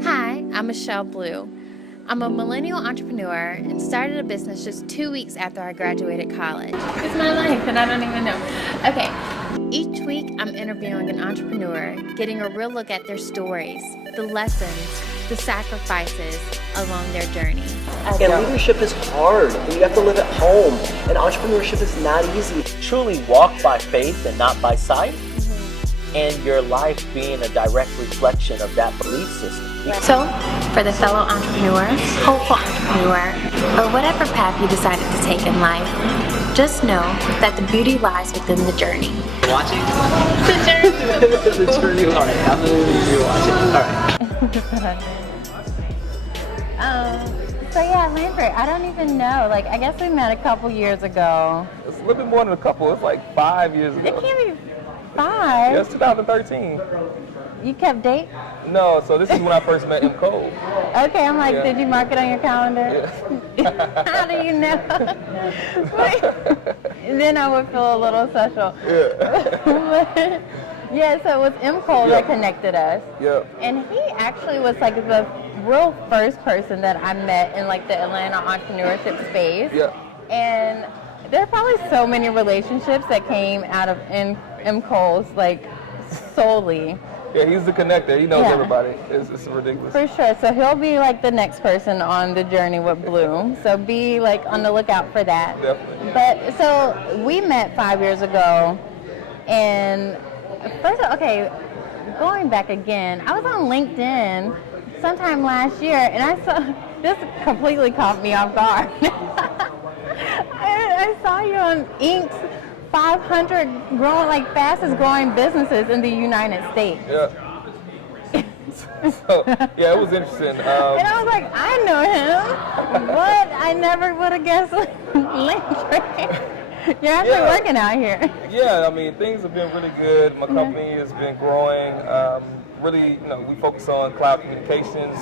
Hi, I'm Michelle Blue. I'm a millennial entrepreneur and started a business just 2 weeks after I graduated college. It's my life and I don't even know. Okay, each week I'm interviewing an entrepreneur, getting a real look at their stories, the lessons, the sacrifices along their journey. And leadership is hard, and you have to live at home, and entrepreneurship is not easy. Truly walk by faith and not by sight, and your life being a direct reflection of that belief system. So, for the fellow entrepreneur, hopeful entrepreneur, or whatever path you decided to take in life, just know that the beauty lies within the journey. Watching? The journey. The journey. All right, I'm going to be watching. All right. So yeah, Lambert, I don't even know. Like, I guess we met a couple years ago. It's a little bit more than a couple. It's like 5 years ago. It can't be 5. Yeah, it's 2013. You kept date? No, so this is when I first met M. Cole. Okay, I'm like, Yeah. did you mark it on your calendar? Yeah. How do you know? Then I would feel a little special. Yeah. Yeah, so it was M. Cole that connected us. Yeah. And he actually was like the real first person that I met in like the Atlanta entrepreneurship space. Yeah. And there are probably so many relationships that came out of M. Cole's, like, solely. Yeah, he's the connector. He knows Yeah. everybody. It's ridiculous. For sure. So he'll be like the next person on the journey with Blue. So be like on the lookout for that. Definitely. But so we met 5 years ago, and first, okay, going back again, I was on LinkedIn sometime last year, and I saw this completely caught me off guard. I saw you on Inc.'s 500 fastest growing businesses in the United States. Yeah. So, yeah, it was interesting. And I was like, I know him, but I never would have guessed Linktree. You're actually Yeah. working out here. Yeah, I mean, things have been really good. My company has been growing. Really, we focus on cloud communications.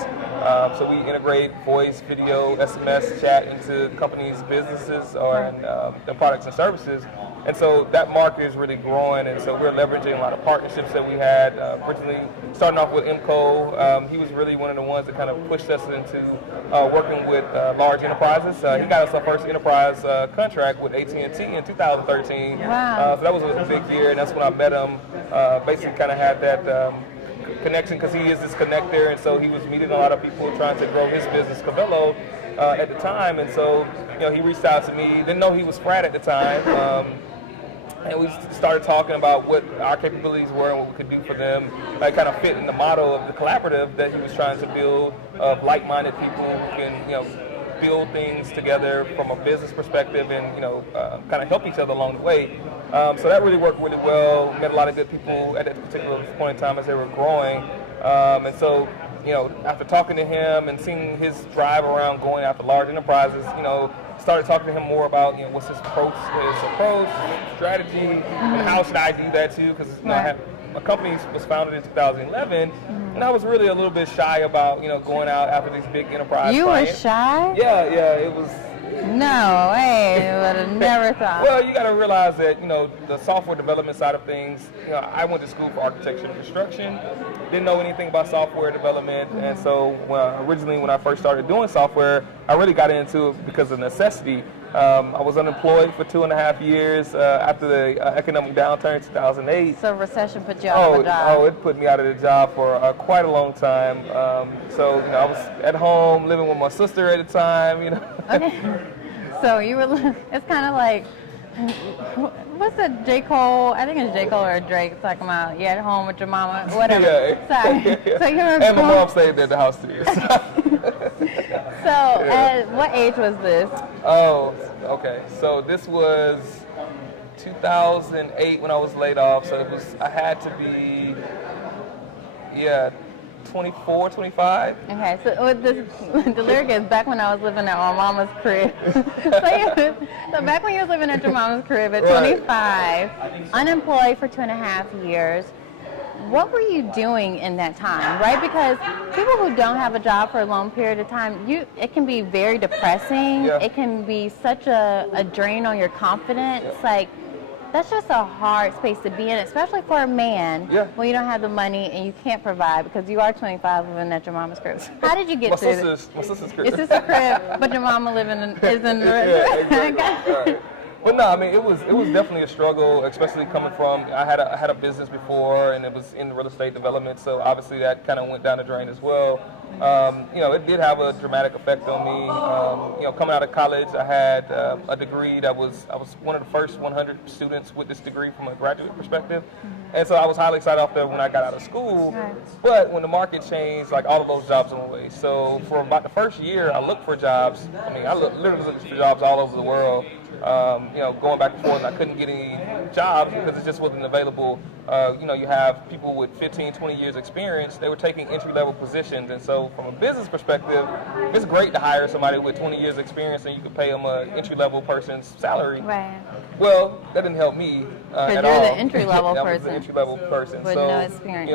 So we integrate voice, video, SMS, chat into companies' businesses or their products and services. And so that market is really growing. And so we're leveraging a lot of partnerships that we had. Originally, starting off with MCO, he was really one of the ones that kind of pushed us into working with large enterprises. He got us our first enterprise contract with AT&T in 2013. Wow. So that was a big year, and that's when I met him. Basically kind of had that connection because he is this connector, and so he was meeting a lot of people trying to grow his business, Cavello, at the time. And so, he reached out to me. Didn't know he was Frat at the time. And we started talking about what our capabilities were and what we could do for them. It kind of fit in the model of the collaborative that he was trying to build of like-minded people who can, build things together from a business perspective and, kind of help each other along the way. So that really worked really well. Met a lot of good people at that particular point in time as they were growing. And so, after talking to him and seeing his drive around going after large enterprises, started talking to him more about, what's his approach, his strategy, and how should I do that too? Because my company was founded in 2011, and I was really a little bit shy about, going out after these big enterprise You clients. were shy? Yeah, it was. No way. I would have never thought. Well, you got to realize that, the software development side of things, I went to school for architecture and construction, didn't know anything about software development, and so originally when I first started doing software, I really got into it because of necessity. I was unemployed for 2.5 years after the economic downturn in 2008. So recession put you out of a job. Oh, it put me out of the job for quite a long time. So, I was at home living with my sister at the time, Okay. So you were, it's kind of like, what's the J. Cole, I think it's J. Cole or Drake talking about, you at home with your mama, whatever. Yeah. Sorry. So you were And my mom stayed at the house too. So at what age was this? Oh, okay. So this was 2008 when I was laid off. So I had to be, 24, 25. Okay, so the lyric is back when I was living at my mama's crib. So back when you was living at your mama's crib at 25, unemployed for 2.5 years, what were you doing in that time, right? Because people who don't have a job for a long period of time, it can be very depressing. Yeah. It can be such a drain on your confidence. Like, That's just a hard space to be in, especially for a man. Yeah. When you don't have the money and you can't provide because you are 25 living at your mama's crib. How did you get through it? My sister's crib. It's just a crib, but your mama is in the Yeah, exactly. Right. But no, I mean it was definitely a struggle, especially coming from I had a business before and it was in real estate development, so obviously that kind of went down the drain as well. It did have a dramatic effect on me. Coming out of college, I had a degree I was one of the first 100 students with this degree from a graduate perspective, and so I was highly excited after when I got out of school. But when the market changed, like all of those jobs went away. So for about the first year, I looked for jobs. I literally looked for jobs all over the world. Going back and forth, I couldn't get any jobs because it just wasn't available. You have people with 15, 20 years experience, they were taking entry-level positions. And so from a business perspective, it's great to hire somebody with 20 years experience and you could pay them an entry-level person's salary. Right. Well, that didn't help me at all. You're the entry-level I person. was the entry-level person. With so, no experience,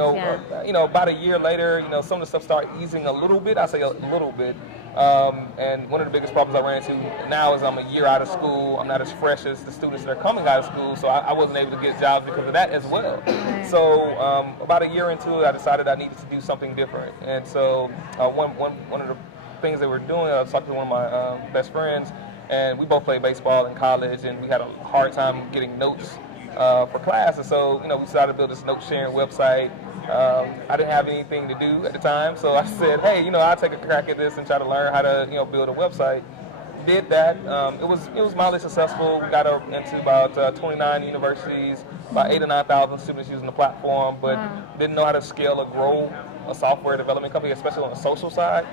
about a year later, some of the stuff started easing a little bit. I say a little bit. And one of the biggest problems I ran into now is I'm a year out of school. I'm not as fresh as the students that are coming out of school, so I wasn't able to get jobs because of that as well. Right. So about a year into it, I decided I needed to do something different. And so one of the things that we're doing, I was talking to one of my best friends, and we both played baseball in college, and we had a hard time getting notes for class. And so we decided to build this note sharing website. I didn't have anything to do at the time, so I said, hey, I'll take a crack at this and try to learn how to, build a website. Did that. It was mildly successful. We got into about 29 universities, about 8,000 to 9,000 students using the platform, but didn't know how to scale or grow a software development company, especially on the social side.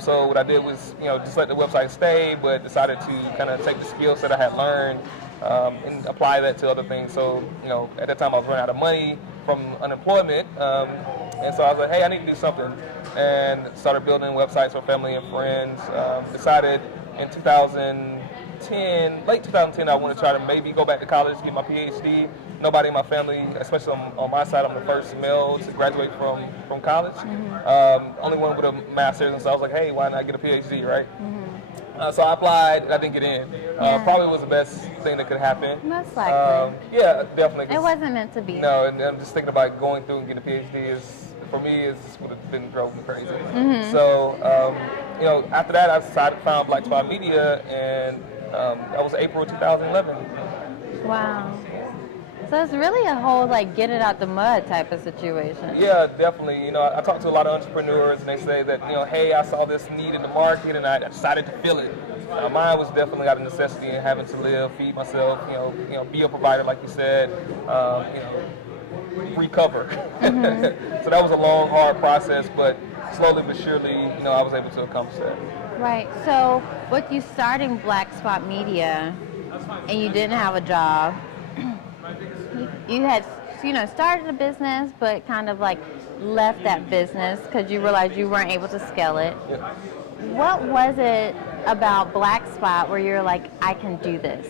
So what I did was, just let the website stay, but decided to kind of take the skills that I had learned and apply that to other things. So, at that time I was running out of money from unemployment, and so I was like, hey, I need to do something, and started building websites for family and friends. Decided in 2010, late 2010, I wanted to try to maybe go back to college to get my PhD. Nobody in my family, especially on my side, I'm the first male to graduate from college. Only one with a master's, and so I was like, hey, why not get a PhD, right? So I applied, and I didn't get in. Probably was the best thing that could happen. Most likely. Yeah, definitely. It wasn't meant to be. No, and I'm just thinking about going through and getting a PhD for me, would have been drove me crazy. So, after that, I found Black Spot Media, and that was April 2011. Wow. So it's really a whole get it out the mud type of situation. Yeah, definitely. I talk to a lot of entrepreneurs and they say that, hey, I saw this need in the market and I decided to fill it. Mine was definitely out of necessity and having to live, feed myself, be a provider, like you said, recover. So that was a long, hard process, but slowly but surely, I was able to accomplish that. Right. So with you starting Black Spot Media and you didn't have a job, you had, started a business, but kind of left that business because you realized you weren't able to scale it. Yeah. What was it about Black Spot where you're like, I can do this?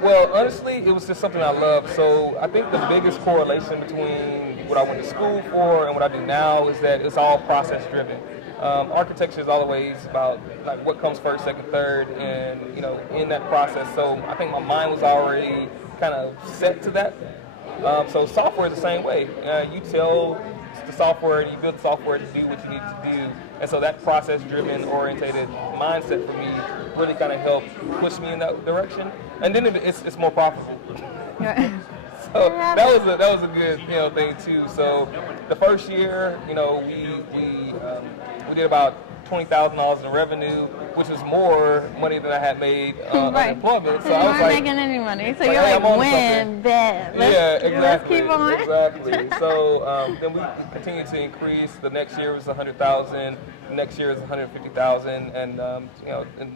Well, honestly, it was just something I loved. So I think the biggest correlation between what I went to school for and what I do now is that it's all process driven. Architecture is always about what comes first, second, third, and in that process. So I think my mind was already kind of set to that. So software is the same way. You tell the software, you build the software to do what you need to do, and so that process-driven, orientated mindset for me really kind of helped push me in that direction. And then it's more profitable. So that was a good thing too. So the first year, we did about $20,000 in revenue, which was more money than I had made unemployment. So you I was weren't making any money. So you're hey, win, bet. Let's keep on. Exactly. So then we continued to increase. The next year was $100,000. The next year is $150,000. And and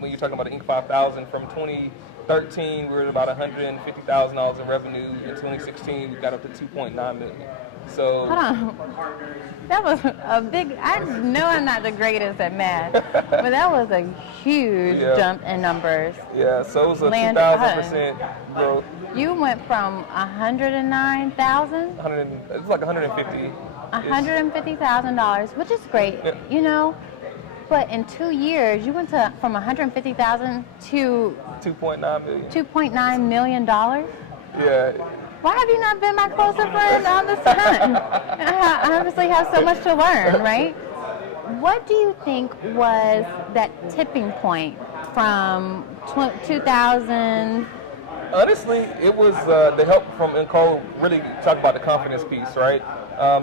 when you're talking about the Inc. 5000, from 2013 we were at about $150,000 in revenue. In 2016 we got up to $2.9 million. So hold on. That was a big, I know I'm not the greatest at math, but that was a huge jump in numbers. Yeah, so it was a 2,000% growth. You went from 109,000? It was like 150. $150,000, which is great, but in 2 years, you went from 150,000 to $2.9 million. $2.9 million? Yeah. Why have you not been my closer friend all this time? I obviously have so much to learn, right? What do you think was that tipping point from 2000? Honestly, it was the help from Nicole really talk about the confidence piece, right?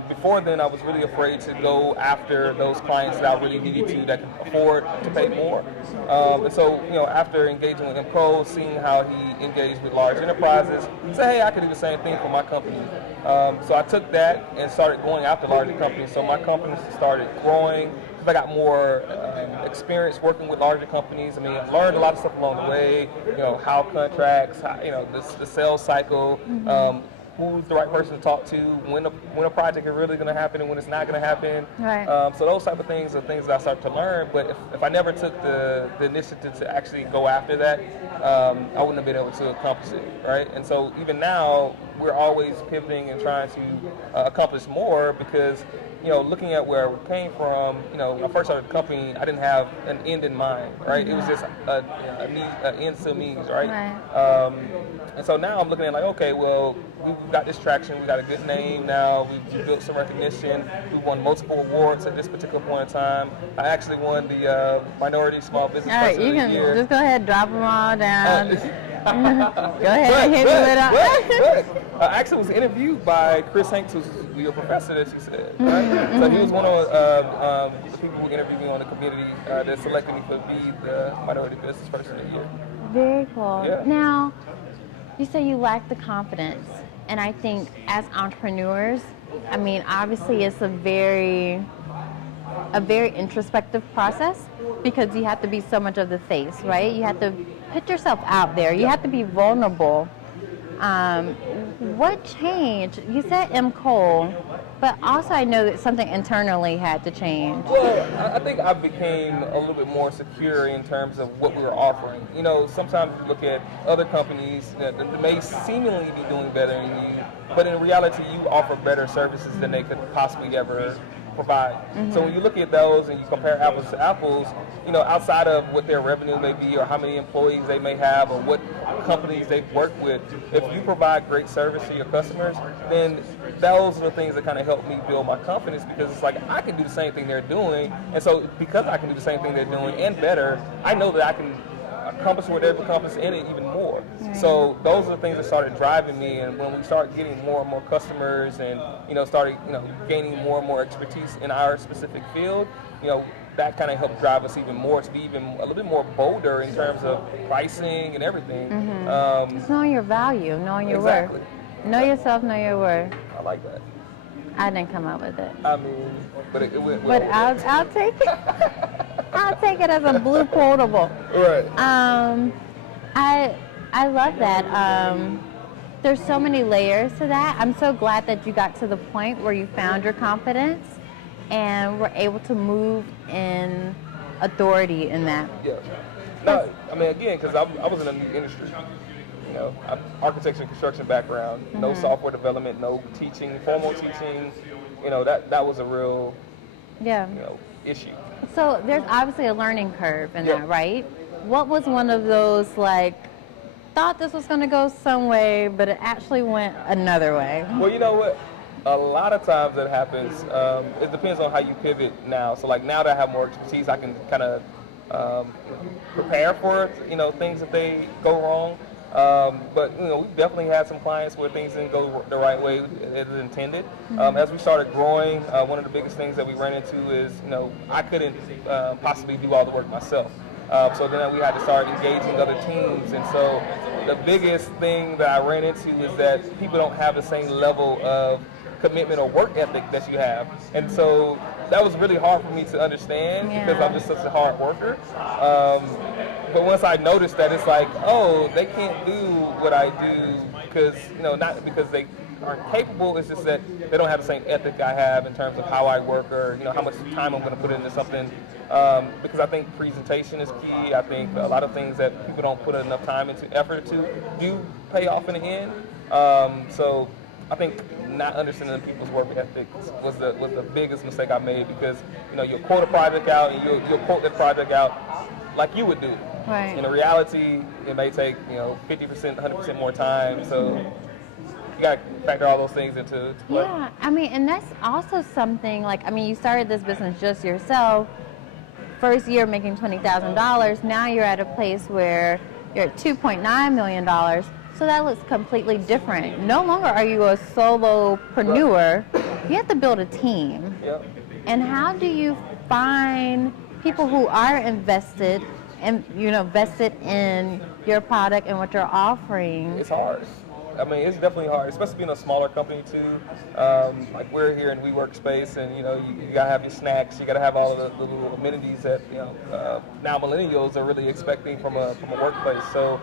Before then, I was really afraid to go after those clients that I really needed to, that could afford to pay more. And so, after engaging with Nicole, seeing how he engaged with large enterprises, I said, hey, I could do the same thing for my company. So I took that and started going after larger companies. So my company started growing. I got more experience working with larger companies. I mean, I learned a lot of stuff along the way. How contracts, the sales cycle, who's the right person to talk to, when a project is really going to happen and when it's not going to happen. Right. So those type of things are things that I started to learn. But if I never took the initiative to actually go after that, I wouldn't have been able to accomplish it, right? And so even now, we're always pivoting and trying to accomplish more because, looking at where we came from, when I first started the company, I didn't have an end in mind, right? It was just an ends to means, right? And so now I'm looking at like, okay, well, we've got this traction, we got a good name now, we've built some recognition, we've won multiple awards at this particular point in time. I actually won the Minority Small Business All right, Person you of the can Year. just go ahead, drop them all down. Go ahead and hit me with it. I actually was interviewed by Chris Hanks, who's your professor, that she said. Right? So he was one of the people who interviewed me on the community that selected me to be the Minority Business Person of the Year. Very cool. Yeah. Now, you say you lack the confidence, and I think as entrepreneurs, I mean, obviously it's a very introspective process because you have to be so much of the face, right? You have to put yourself out there. You have to be vulnerable. What changed? You said M. Cole, but also I know that something internally had to change. Well, I think I became a little bit more secure in terms of what we were offering. Sometimes you look at other companies that may seemingly be doing better than you, but in reality, you offer better services than they could possibly ever provide. So when you look at those and you compare apples to apples, outside of what their revenue may be or how many employees they may have or what companies they've worked with, if you provide great service to your customers, then those are the things that kind of help me build my confidence because it's like I can do the same thing they're doing. And so because I can do the same thing they're doing and better, I know that I can accomplish what they've accomplished and even more. So those are the things that started driving me, and when we start getting more and more customers and started gaining more and more expertise in our specific field, that kind of helped drive us even more to be even a little bit more bolder in terms of pricing and everything. It's knowing your value, knowing your Exactly. worth. Know yourself, know your worth. I like that. I didn't come up with it. I mean, but it went well. But I'll take it. I'll take it as a blue quotable. Right. I love that. There's so many layers to that. I'm so glad that you got to the point where you found your confidence and were able to move in authority in that. Yeah. No, I mean, again, because I was in a new industry. I'm architecture and construction background, no software development, no teaching, formal teaching. That was a real issue. So there's obviously a learning curve in Yeah. that, right? What was one of those, thought this was going to go some way, but it actually went another way? Well, you know what? A lot of times that happens. It depends on how you pivot now. So now that I have more expertise, I can kind of prepare for things if they go wrong. But we've definitely had some clients where things didn't go the right way as intended. As we started growing, one of the biggest things that we ran into is I couldn't possibly do all the work myself. So then we had to start engaging other teams, and so the biggest thing that I ran into is that people don't have the same level of commitment or work ethic that you have, and so that was really hard for me to understand because I'm just such a hard worker. But once I noticed that, it's like, oh, they can't do what I do because not because they aren't capable. It's just that they don't have the same ethic I have in terms of how I work or how much time I'm going to put into something. Because I think presentation is key. I think a lot of things that people don't put enough time into effort to do pay off in the end. So I think not understanding people's work ethic was the biggest mistake I made because you'll quote a project out and you'll quote that project out like you would do. Right. In reality, it may take 50%, 100% more time. So you got to factor all those things into play. Yeah, I mean, and that's also something like, I mean, you started this business just yourself. First year making $20,000. Now you're at a place where you're at $2.9 million. So that looks completely different. No longer are you a solopreneur. You have to build a team. Yep. And how do you find people who are invested and vested in your product and what you're offering? It's hard. I mean, it's definitely hard, especially being a smaller company too. Like we're here in WeWork space, and you gotta have your snacks, you gotta have all of the little amenities that now millennials are really expecting from a workplace. So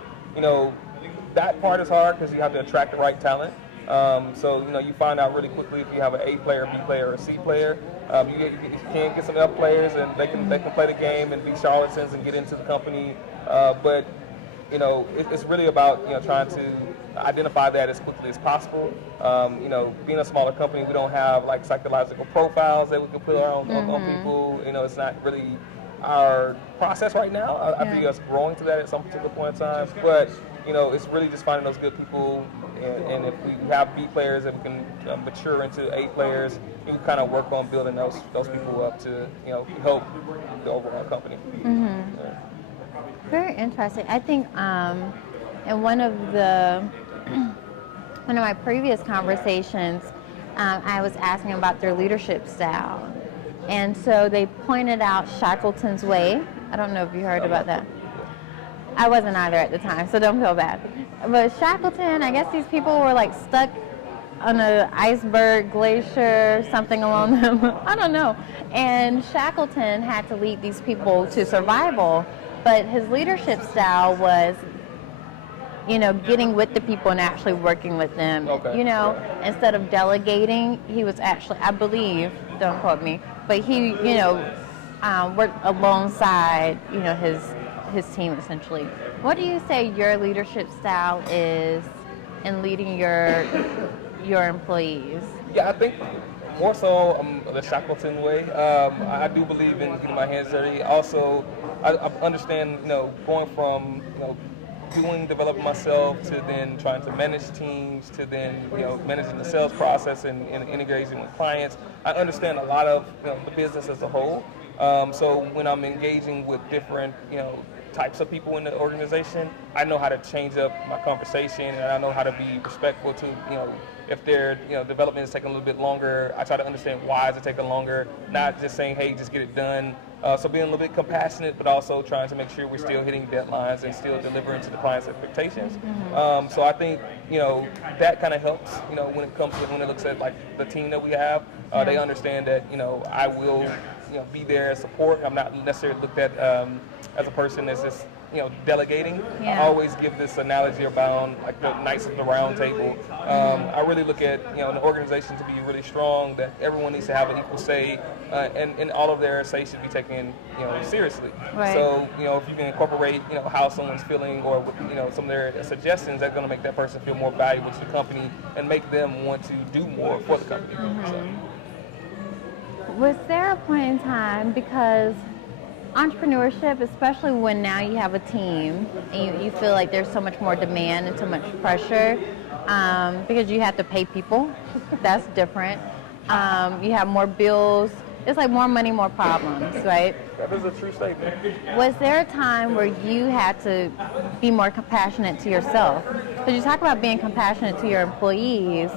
that part is hard because you have to attract the right talent. So you find out really quickly if you have an A player, B player, or a C player. You can get some F players, and they can play the game and be charlatans and get into the company. But it's really about trying to identify that as quickly as possible. Being a smaller company, we don't have like psychological profiles that we can put on people. It's not really our process right now. I think us growing to that at some particular point in time. But it's really just finding those good people, and if we have B players that we can mature into A players, you can kind of work on building those people up to help the overall company. Yeah. Very interesting. I think in one of my previous conversations, I was asking about their leadership style. And so they pointed out Shackleton's Way. I don't know if you heard about that. I wasn't either at the time, so don't feel bad. But Shackleton, I guess these people were like stuck on an iceberg, glacier, something along them. I don't know. And Shackleton had to lead these people to survival. But his leadership style was, getting with the people and actually working with them. Okay. Instead of delegating, he was actually, I believe, don't quote me, but he, worked alongside, his team essentially. What do you say your leadership style is in leading your employees? Yeah, I think more so the Shackleton way. I do believe in getting my hands dirty. Also, I understand, going from, developing myself to then trying to manage teams to then, managing the sales process and integrating with clients. I understand a lot of, the business as a whole. So when I'm engaging with different, types of people in the organization, I know how to change up my conversation, and I know how to be respectful to, if their development is taking a little bit longer, I try to understand why is it taking longer, not just saying, hey, just get it done. So being a little bit compassionate, but also trying to make sure we're still hitting deadlines and still delivering to the client's expectations. So I think, that kind of helps, when it looks at like the team that we have, they understand that, I will, be there as support. I'm not necessarily looked at as a person that's just, delegating. Yeah. I always give this analogy around like the Knights of the Round Table. I really look at, an organization to be really strong, that everyone needs to have an equal say, and all of their say should be taken, seriously. Right. So, if you can incorporate, how someone's feeling or, some of their suggestions, that's going to make that person feel more valuable to the company and make them want to do more for the company. So. Was there a point in time, because entrepreneurship, especially when now you have a team and you feel like there's so much more demand and so much pressure, because you have to pay people, that's different. You have more bills. It's like more money, more problems, right? That is a true statement. Was there a time where you had to be more compassionate to yourself? Because you talk about being compassionate to your employees,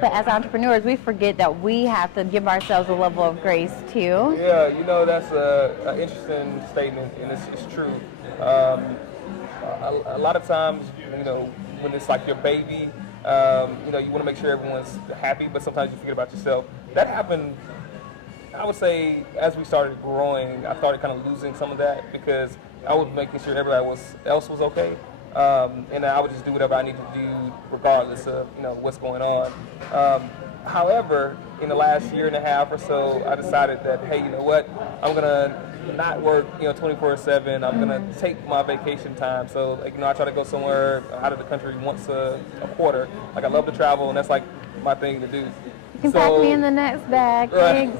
but as entrepreneurs, we forget that we have to give ourselves a level of grace too. Yeah, that's an interesting statement, and it's true. A lot of times, when it's like your baby, you want to make sure everyone's happy, but sometimes you forget about yourself. That happened, I would say, as we started growing, I started kind of losing some of that because I was making sure everybody else was okay. And I would just do whatever I need to do regardless of, what's going on. However, in the last year and a half or so, I decided that, hey, you know what, I'm going to not work, 24/7. I'm going to take my vacation time. So, like, I try to go somewhere out of the country once a quarter. Like, I love to travel, and that's like my thing to do. You can pack me in the next bag. Thanks.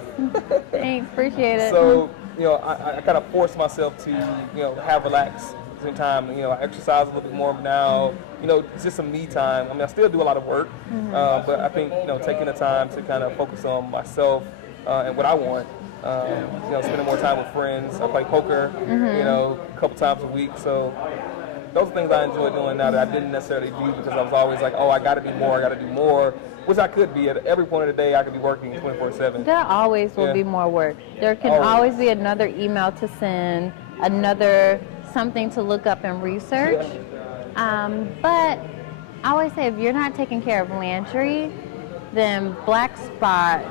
Thanks. Appreciate it. So, I kind of forced myself to, have relaxed the same time, I exercise a little bit more now. It's just some me time. I mean, I still do a lot of work, but I think, taking the time to kind of focus on myself and what I want. Spending more time with friends. I play poker, a couple times a week. So those are things I enjoy doing now that I didn't necessarily do because I was always like, oh, I got to do more, which I could be. At every point of the day, I could be working 24/7. There always will be more work. There can always be another email to send, another something to look up and research. But I always say if you're not taking care of Landry, then Black Spot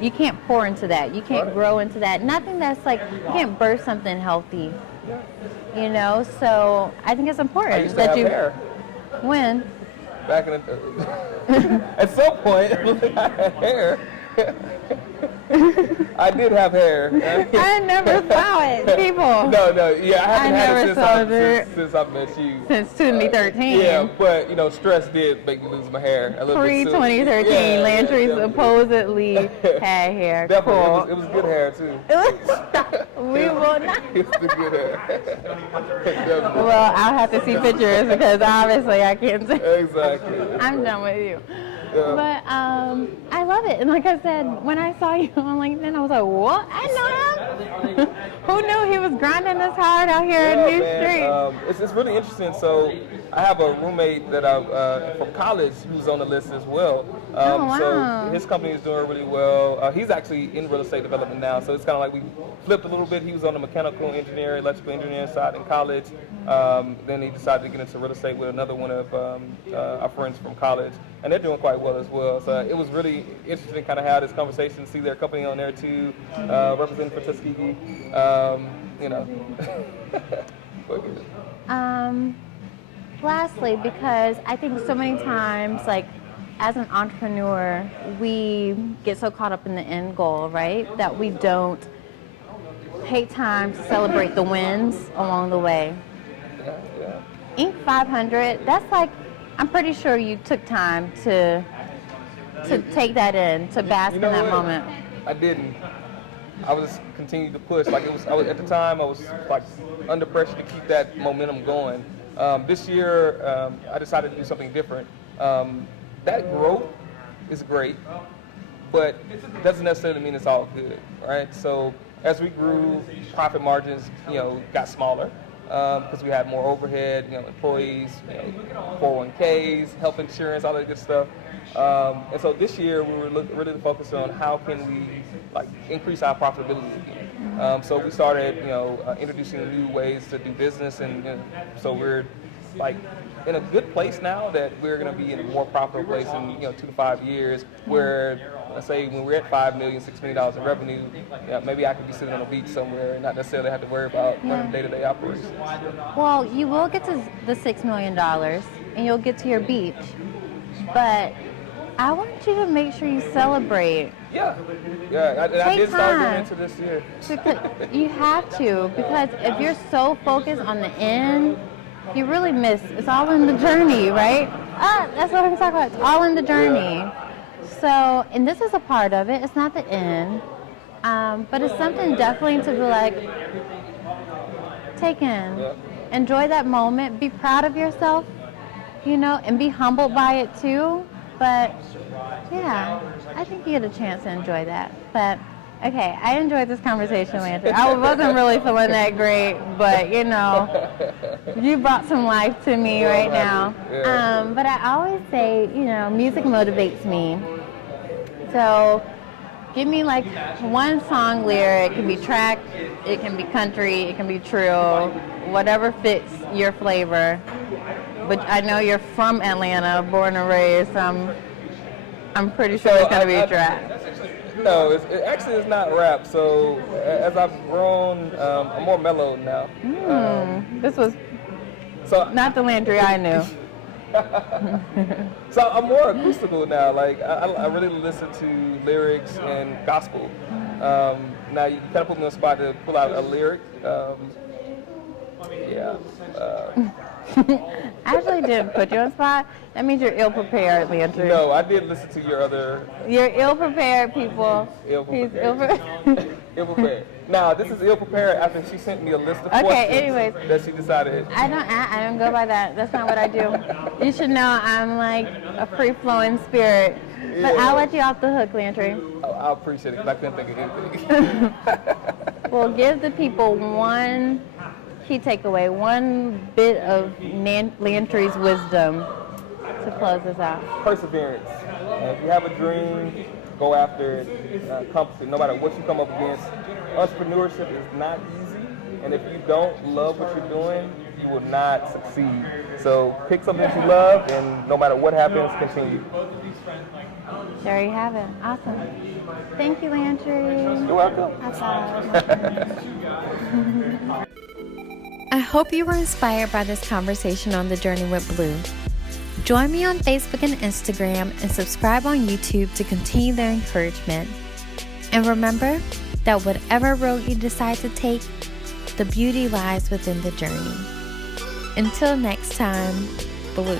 you can't pour into that. You can't grow into that. Nothing that's like, you can't birth something healthy. So I think it's important I used to have hair. When? Back in the at some point, I had hair. I did have hair. I never saw it, people. No, yeah, I haven't had never it since I met you. Since 2013. Yeah, but stress did make me lose my hair a little bit. Pre-2013, Landry supposedly had hair. Definitely, Cool. it was good hair too. We will not. It's the good hair. Well, I'll have to see pictures because obviously I can't see. Exactly. I'm done with you. Yeah. But I love it. And like I said, when I saw you on LinkedIn, I was like, what? I know him? Who knew he was grinding this hard out here in these streets? It's really interesting. So I have a roommate that from college who's on the list as well. Wow. So his company is doing really well. He's actually in real estate development now. So it's kind of like we flipped a little bit. He was on the mechanical engineering, electrical engineering side in college. Then he decided to get into real estate with another one of our friends from college. And they're doing quite well as well. So it was really interesting to kind of have this conversation, see their company on there too, representing for Tuskegee. Lastly, because I think so many times, like, as an entrepreneur, we get so caught up in the end goal, right? That we don't take time to celebrate the wins along the way. Yeah. Inc. 500, that's like, I'm pretty sure you took time to take that in, to bask in that moment. I didn't. I was just continuing to push. Like at the time, I was like under pressure to keep that momentum going. This year, I decided to do something different. That growth is great, but it doesn't necessarily mean it's all good, right? So as we grew, profit margins, got smaller. Because we had more overhead, employees, 401ks, health insurance, all that good stuff. And so this year we were really focused on how can we increase our profitability again. So we started, introducing new ways to do business, and so we're in a good place now that we're going to be in a more profitable place in 2 to 5 years. Where let's say when we're at $5 million, $6 million in revenue, maybe I could be sitting on a beach somewhere and not necessarily have to worry about running day-to-day operations. Well, you will get to the $6 million and you'll get to your beach, but I want you to make sure you celebrate. Yeah, I did start doing it this year. You have to, because if you're so focused on the end, you really miss. It's all in the journey, right? That's what I'm talking about. It's all in the journey. Yeah. So, and this is a part of it. It's not the end, but it's something definitely to be like, take in, enjoy that moment, be proud of yourself, and be humbled by it too. But yeah, I think you get a chance to enjoy that. But okay, I enjoyed this conversation, Landry. I wasn't really feeling that great, but you brought some life to me right now. Yeah. But I always say, music motivates me. So give me one song lyric. It can be track, it can be country, it can be true, whatever fits your flavor. But I know you're from Atlanta, born and raised. I'm pretty sure it's gonna be track. No, it actually is not rap. So as I've grown, I'm more mellow now. This was not the Landry I knew. So I'm more acoustical now. I really listen to lyrics and gospel. Now you kind of put me on the spot to pull out a lyric. I actually didn't put you on the spot. That means you're ill-prepared, Landry. No, I did listen to your other... You're ill-prepared, people. Ill-prepared. He's ill-prepared. Ill-prepared. Now, this is ill prepared after she sent me a list of Okay, questions anyways. that she decided. I don't go by that. That's not what I do. You should know I'm like a free-flowing spirit. But Yeah. I'll let you off the hook, Landry. I appreciate it because I couldn't think of anything. Well, give the people one key takeaway, one bit of Landry's wisdom to close us out. Perseverance. If you have a dream, go after it, accomplish it, no matter what you come up against. Entrepreneurship is not easy, and if you don't love what you're doing, you will not succeed. So pick something that you love, and no matter what happens, continue. There you have it. Awesome. Thank you, Landry. You're welcome. I hope you were inspired by this conversation on The Journey with Blue. Join me on Facebook and Instagram and subscribe on YouTube to continue the encouragement. And remember that whatever road you decide to take, the beauty lies within the journey. Until next time, Blue.